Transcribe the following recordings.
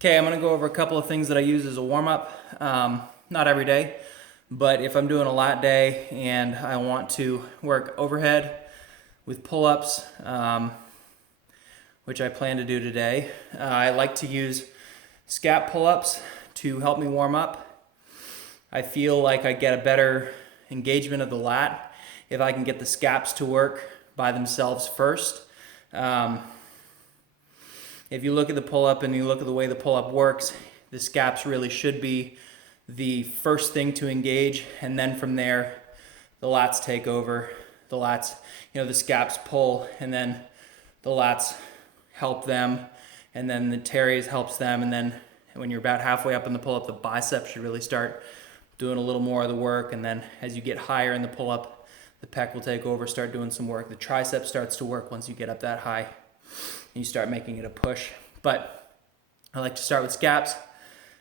Okay, I'm gonna go over a couple of things that I use as a warm-up. Not every day, but if I'm doing a lat day and I want to work overhead with pull-ups, which I plan to do today, I like to use scap pull-ups to help me warm up. I feel like I get a better engagement of the lat if I can get the scaps to work by themselves first. If you look at the pull-up and you look at the way the pull-up works, the scaps really should be the first thing to engage, and then from there, the lats take over. The lats, the scaps pull, and then the lats help them, and then the teres helps them, and then when you're about halfway up in the pull-up, the biceps should really start doing a little more of the work, and then as you get higher in the pull-up, the pec will take over, start doing some work. The tricep starts to work once you get up that high. You start making it a push. But I like to start with scaps,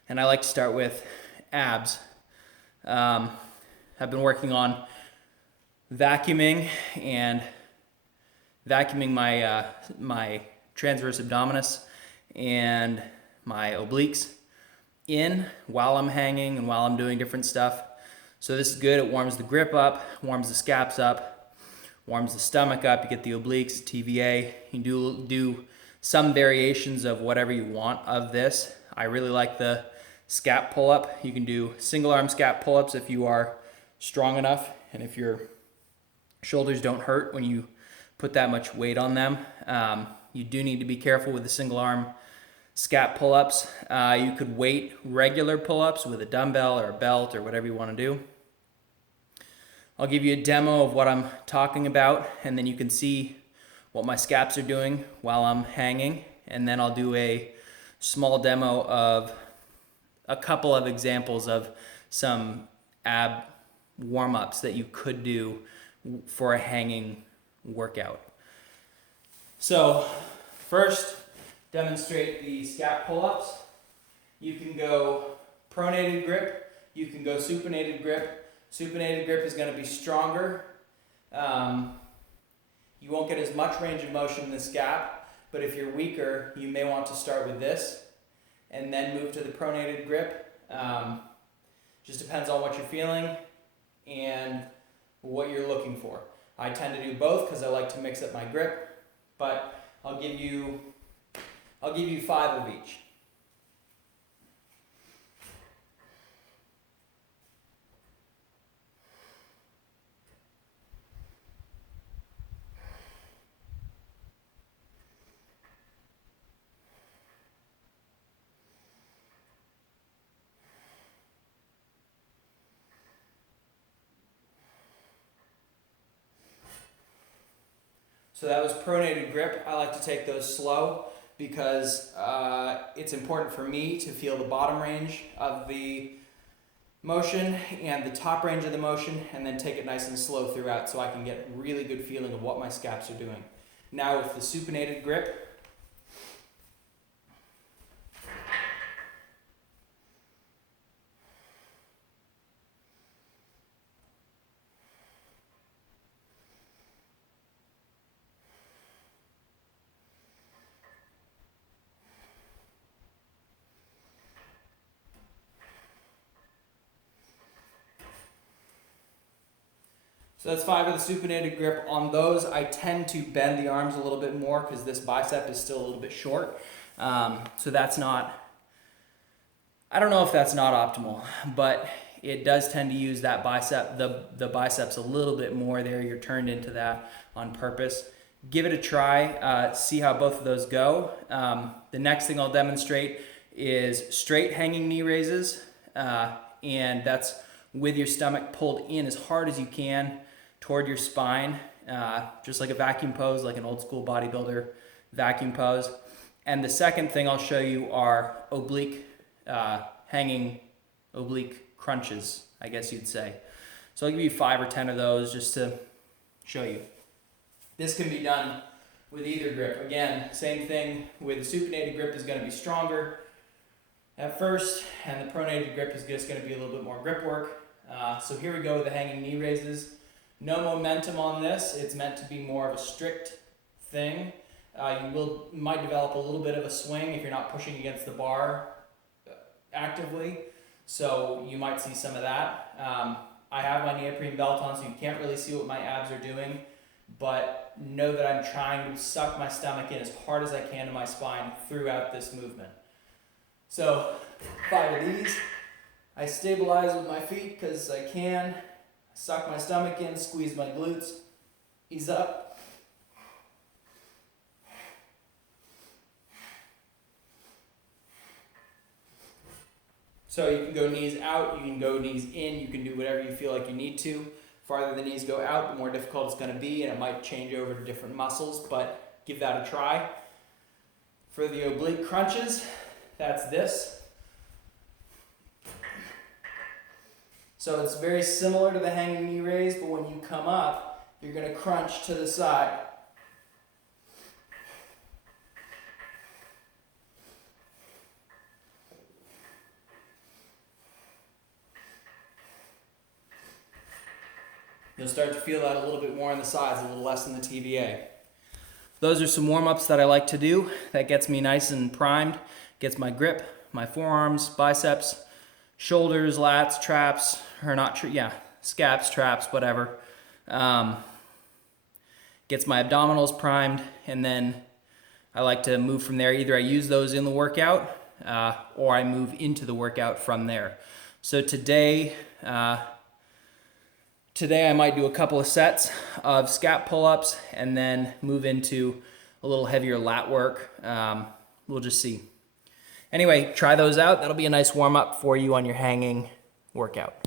and I like to start with abs. I've been working on vacuuming my transverse abdominis and my obliques in while I'm hanging and while I'm doing different stuff. So this is good. It warms the grip up, warms the scaps up, warms the stomach up. You get the obliques, TVA. You do some variations of whatever you want of this. I really like the scap pull-up. You can do single arm scap pull-ups if you are strong enough and if your shoulders don't hurt when you put that much weight on them. You do need to be careful with the single arm scap pull-ups. You could weight regular pull-ups with a dumbbell or a belt or whatever you want to do. I'll give you a demo of what I'm talking about, and then you can see what my scaps are doing while I'm hanging, and then I'll do a small demo of a couple of examples of some ab warm-ups that you could do for a hanging workout. So first, demonstrate the scap pull-ups. You can go pronated grip, you can go supinated grip. Supinated grip is going to be stronger. You won't get as much range of motion in the scap, but if you're weaker, you may want to start with this and then move to the pronated grip. Just depends on what you're feeling and what you're looking for. I tend to do both because I like to mix up my grip, but I'll give you 5 of each. So that was pronated grip. I like to take those slow because it's important for me to feel the bottom range of the motion and the top range of the motion, and then take it nice and slow throughout so I can get a really good feeling of what my scaps are doing. Now with the supinated grip, so that's 5 of the supinated grip. On those, I tend to bend the arms a little bit more because this bicep is still a little bit short. So that's not, I don't know if that's not optimal, but it does tend to use that bicep, the biceps a little bit more there. You're turned into that on purpose. Give it a try, see how both of those go. The next thing I'll demonstrate is straight hanging knee raises, and that's with your stomach pulled in as hard as you can toward your spine, just like a vacuum pose, like an old school bodybuilder vacuum pose. And the second thing I'll show you are oblique, hanging oblique crunches, I guess you'd say. So I'll give you 5 or 10 of those just to show you. This can be done with either grip. Again, same thing with the supinated grip is going to be stronger at first, and the pronated grip is just going to be a little bit more grip work. So here we go with the hanging knee raises. No momentum on this. It's meant to be more of a strict thing. You might develop a little bit of a swing if you're not pushing against the bar actively, so you might see some of that. I have my neoprene belt on, so you can't really see what my abs are doing, but know that I'm trying to suck my stomach in as hard as I can to my spine throughout this movement. So 5 of these. I stabilize with my feet because I can. Suck my stomach in, squeeze my glutes, ease up. So you can go knees out, you can go knees in, you can do whatever you feel like you need to. Farther the knees go out, the more difficult it's going to be, and it might change over to different muscles, but give that a try. For the oblique crunches, that's this. So it's very similar to the hanging knee raise, but when you come up, you're going to crunch to the side. You'll start to feel that a little bit more on the sides, a little less in the TVA. Those are some warm-ups that I like to do. That gets me nice and primed, gets my grip, my forearms, biceps, shoulders, lats, traps, or not, scaps, traps, whatever. Gets my abdominals primed, and then I like to move from there. Either I use those in the workout, or I move into the workout from there. So today I might do a couple of sets of scap pull-ups and then move into a little heavier lat work. We'll just see. Anyway, try those out. That'll be a nice warm-up for you on your hanging workout.